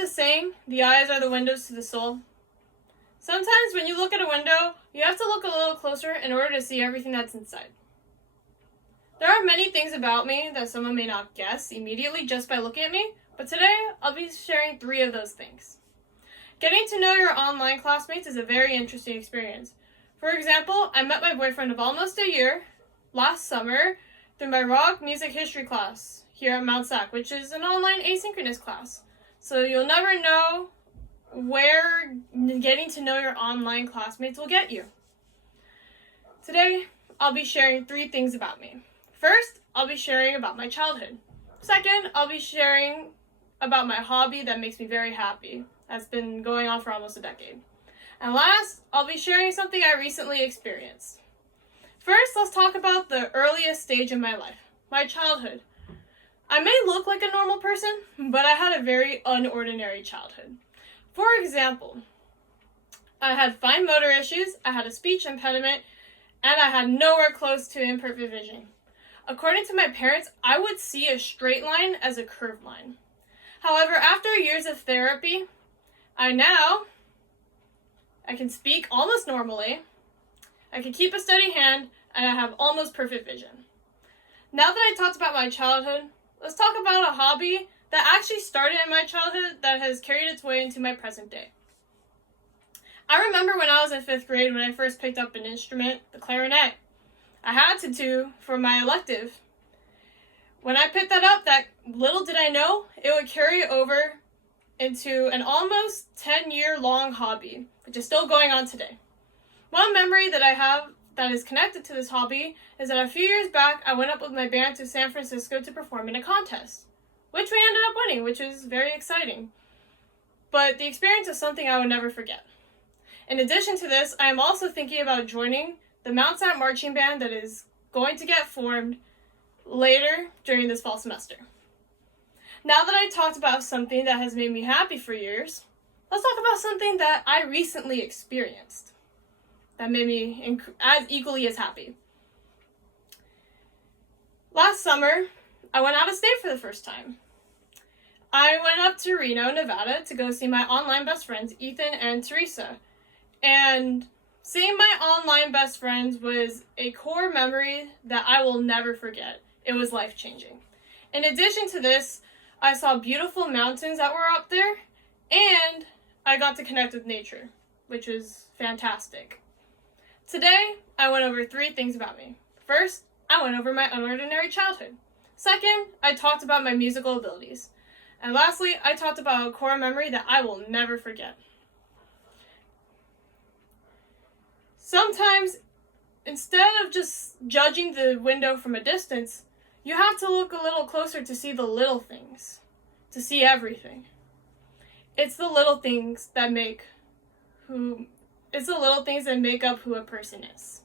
the saying, the eyes are the windows to the soul? Sometimes when you look at a window, you have to look a little closer in order to see everything that's inside. There are many things about me that someone may not guess immediately just by looking at me, but today I'll be sharing 3 of those things. Getting to know your online classmates is a very interesting experience. For example, I met my boyfriend of almost a year last summer through my rock music history class here at Mount Sac, which is an online asynchronous class. So you'll never know where getting to know your online classmates will get you. Today, I'll be sharing 3 things about me. First, I'll be sharing about my childhood. Second, I'll be sharing about my hobby that makes me very happy. That's been going on for almost a decade. And last, I'll be sharing something I recently experienced. First, let's talk about the earliest stage in my life, my childhood. I may look like a normal person, but I had a very unordinary childhood. For example, I had fine motor issues, I had a speech impediment, and I had nowhere close to imperfect vision. According to my parents, I would see a straight line as a curved line. However, after years of therapy, I can speak almost normally, I can keep a steady hand, and I have almost perfect vision. Now that I talked about my childhood, let's talk about a hobby that actually started in my childhood that has carried its way into my present day. I remember when I was in 5th grade when I first picked up an instrument, the clarinet. I had to for my elective. When I picked that up, that little did I know, it would carry over into an almost 10-year-long hobby, which is still going on today. One memory that I have that is connected to this hobby is that a few years back, I went up with my band to San Francisco to perform in a contest, which we ended up winning, which is very exciting. But the experience is something I would never forget. In addition to this, I am also thinking about joining the Mount Sac marching band that is going to get formed later during this fall semester. Now that I talked about something that has made me happy for years, let's talk about something that I recently experienced that made me as equally as happy. Last summer, I went out of state for the first time. I went up to Reno, Nevada to go see my online best friends, Ethan and Teresa. And seeing my online best friends was a core memory that I will never forget. It was life-changing. In addition to this, I saw beautiful mountains that were up there, and I got to connect with nature, which was fantastic. Today, I went over 3 things about me. First, I went over my unordinary childhood. Second, I talked about my musical abilities. And lastly, I talked about a core memory that I will never forget. Sometimes, instead of just judging the window from a distance, you have to look a little closer to see the little things, to see everything. It's the little things that make up who a person is.